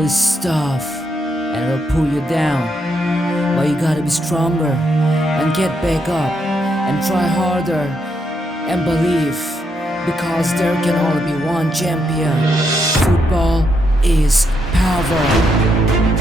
world is tough and will pull you down, but you gotta be stronger and get back up and try harder and believe, because there can only be one champion. Football is power.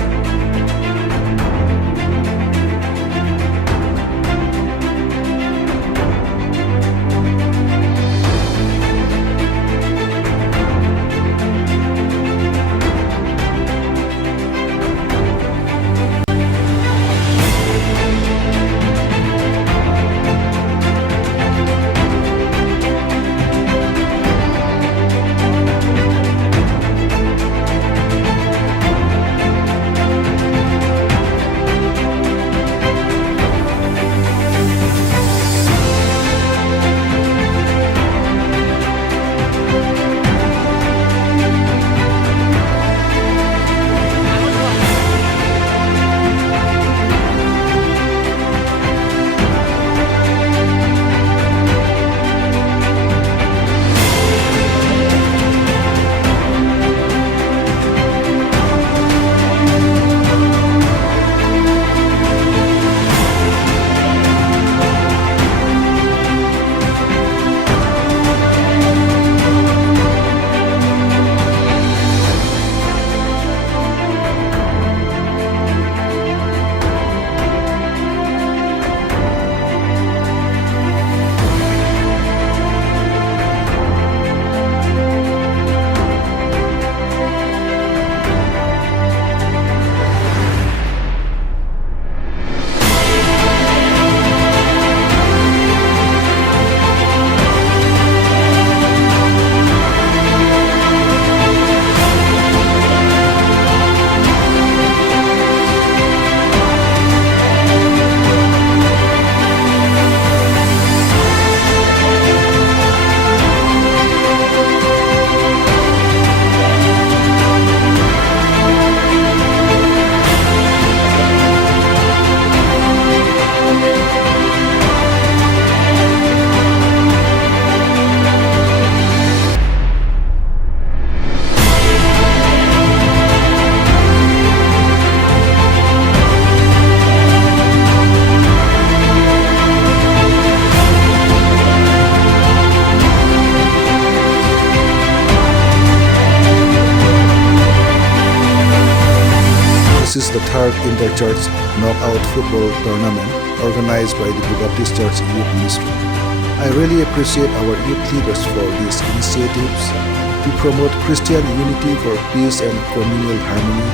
This is the third Interchurch Knockout Football Tournament organized by the Baptist Church Youth Ministry. I really appreciate our youth leaders for these initiatives to promote Christian unity for peace and communal harmony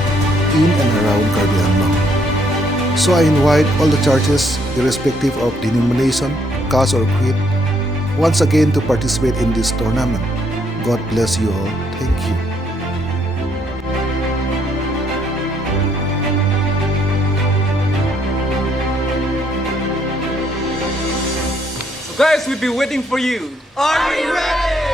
in and around Carbianlong. So I invite all the churches, irrespective of denomination, caste or creed, once again to participate in this tournament. God bless you all. Thank you. Guys, we've been waiting for you. Are we ready?